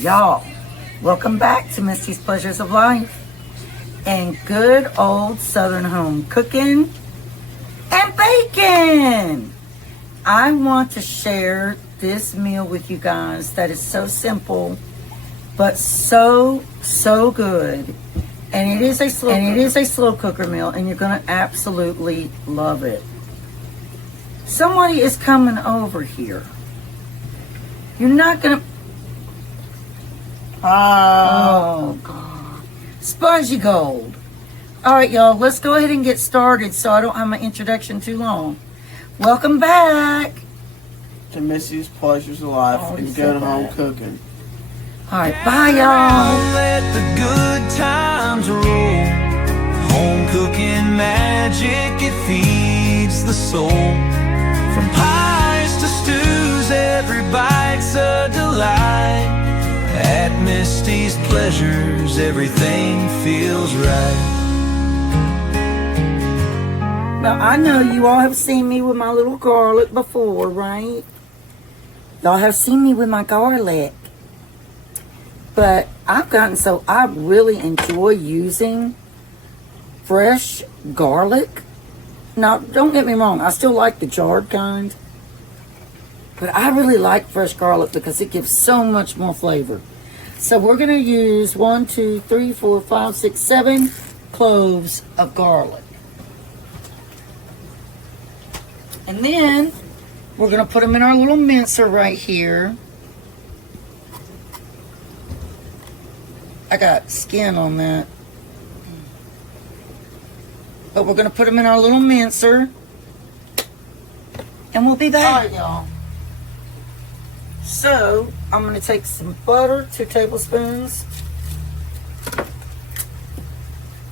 Y'all, welcome back to Misty's Pleasures of Life and good old Southern home cooking and bacon. I want to share this meal with you guys that is so simple but so good. And it is a slow cooker meal, and you're going to absolutely love it. Somebody is coming over here. You're not going to... Oh, God. Spongy gold. All right, y'all, let's go ahead and get started so I don't have my introduction too long. Welcome back to Misty's Pleasures of Life and good home cooking. All right, bye, y'all. Let the good times roll. Home cooking magic, it feeds the soul. From pies to stews, every bite's a delight. At Misty's Pleasures, everything feels right. Now, I know you all have seen me with my little garlic before, right? Y'all have seen me with my garlic. But I've gotten so I really enjoy using fresh garlic. Now, don't get me wrong, I still like the jarred kind. But I really like fresh garlic because it gives so much more flavor. So we're going to use 7 cloves of garlic. And then we're going to put them in our little mincer right here. I got skin on that. But we're going to put them in our little mincer. And we'll be back. All right, y'all. So, I'm going to take some butter, 2 tablespoons.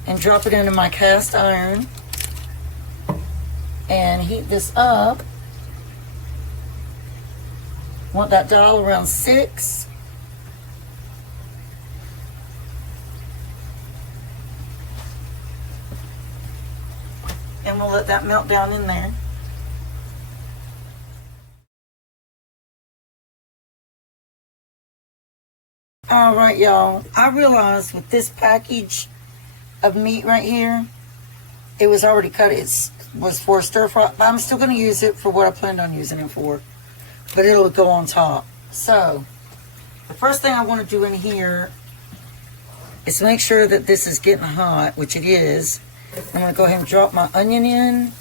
And drop it into my cast iron. And heat this up. Want that dial around 6. And we'll let that melt down in there. All right, y'all. I realized with this package of meat right here, it was already cut. It was for stir fry, but I'm still going to use it for what I planned on using it for. But it'll go on top. So, the first thing I want to do in here is make sure that this is getting hot, which it is. I'm going to go ahead and drop my onion in.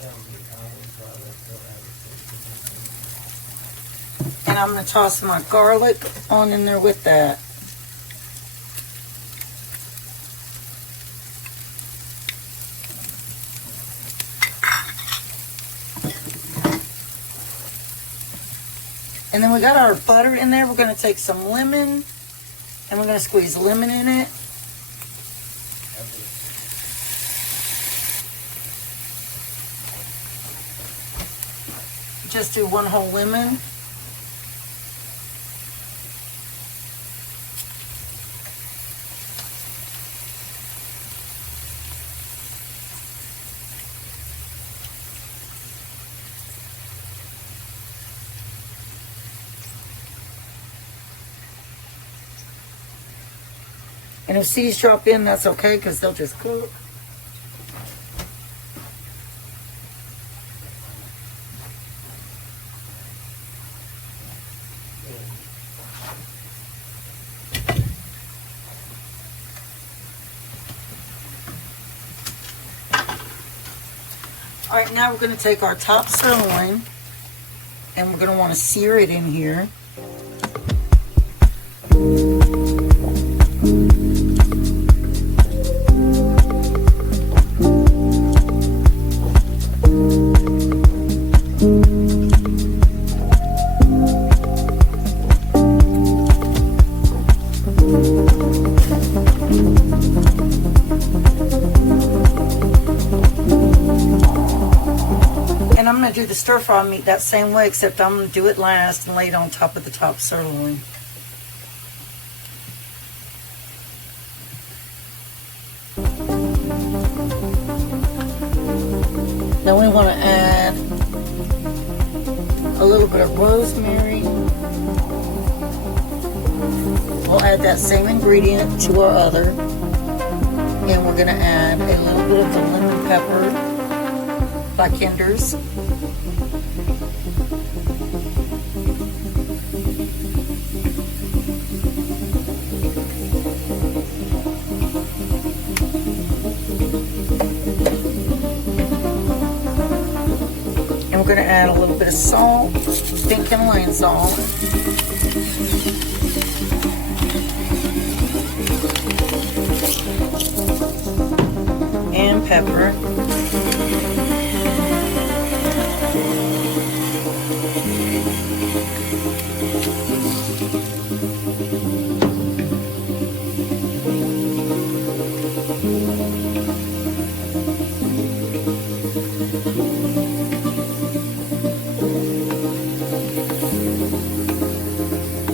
And I'm going to toss my garlic on in there with that. And then we got our butter in there. We're going to take some lemon and we're going to squeeze lemon in it. Just do 1 whole lemon. And if seeds drop in, that's okay because they'll just cook. All right, now we're going to take our top sirloin and we're going to want to sear it in here. And I'm going to do the stir fry meat that same way, except I'm going to do it last and lay it on top of the top sirloin. Then we want to add a little bit of rosemary, a we'll add that same ingredient to our other. And we're going to add a little bit of the lemon pepper by Kinder's. And we're going to add a little bit of salt, pink Himalayan salt. And pepper.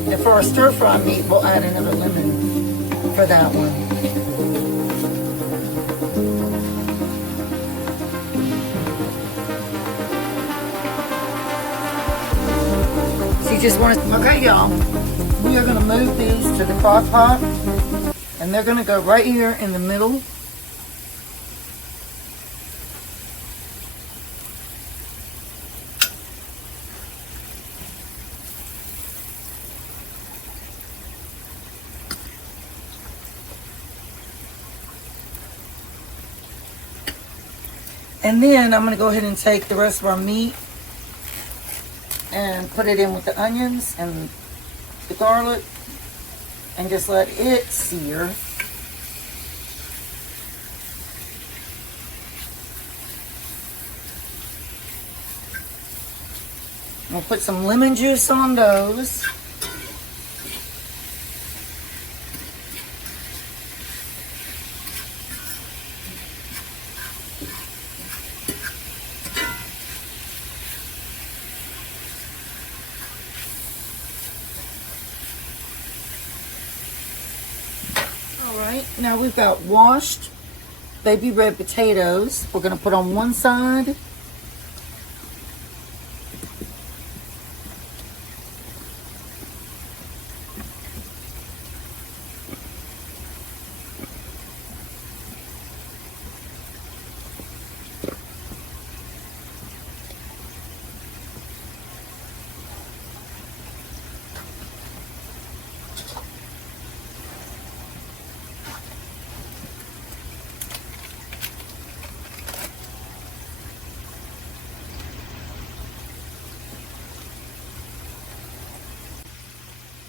And for our stir-fry meat, we'll add another lemon for that one. Just want to, okay y'all, we are going to move these to the crock pot, and they're going to go right here in the middle. And then I'm going to go ahead and take the rest of our meat and put it in with the onions and the garlic and just let it sear. We'll put some lemon juice on those. Now we've got washed baby red potatoes. We're going to put on one side.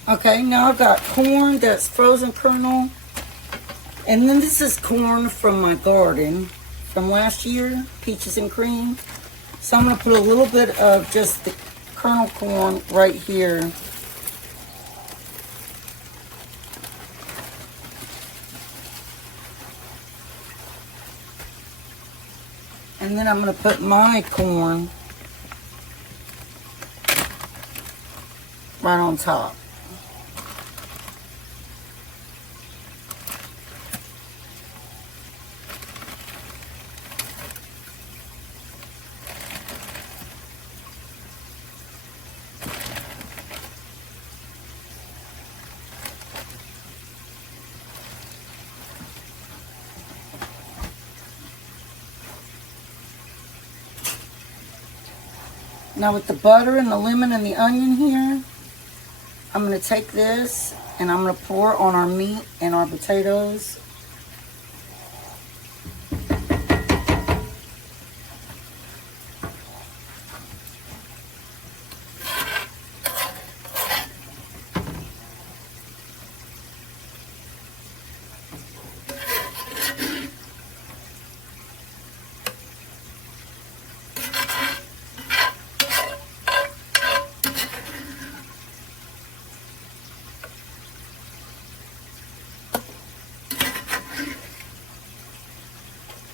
Okay, now I've got corn that's frozen kernel. And then this is corn from my garden from last year, peaches and cream. So I'm going to put a little bit of just the kernel corn right here. And then I'm going to put my corn right on top. Now with the butter and the lemon and the onion here, I'm going to take this and I'm going to pour on our meat and our potatoes.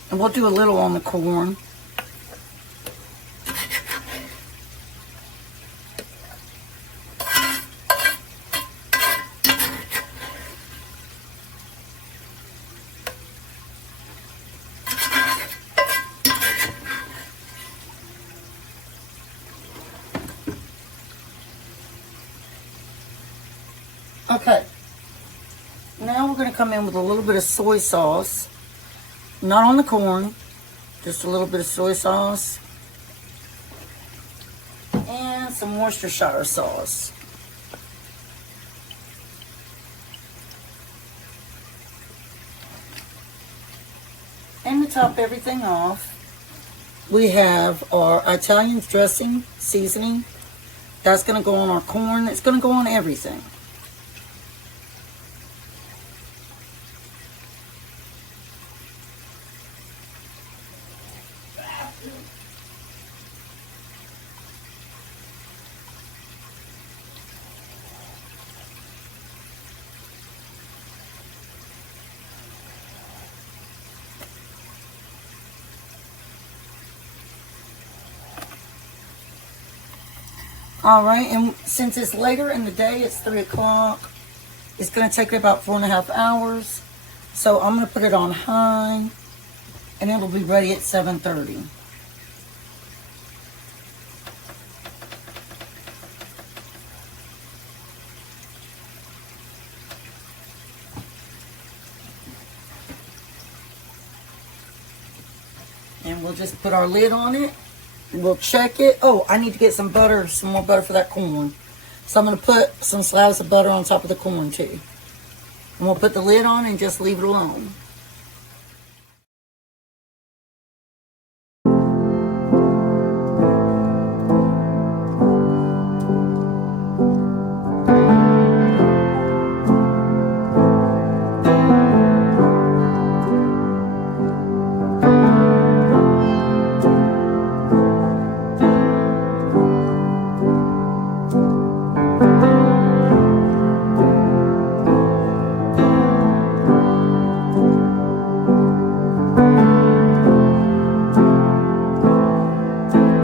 And we'll do a little on the corn. Okay, we're going to come in with a little bit of soy sauce. Not on the corn, just a little bit of soy sauce. And some Worcestershire sauce. And to top everything off, we have our Italian dressing seasoning. That's going to go on our corn. It's going to go on everything. Alright, and since it's later in the day, it's 3 o'clock, it's going to take about 4.5 hours. So I'm going to put it on high, and it'll be ready at 7:30. And we'll just put our lid on it. We'll check it. Oh, I need to get some butter, some more butter for that corn. So I'm going to put some slabs of butter on top of the corn too. And we'll put the lid on and just leave it alone.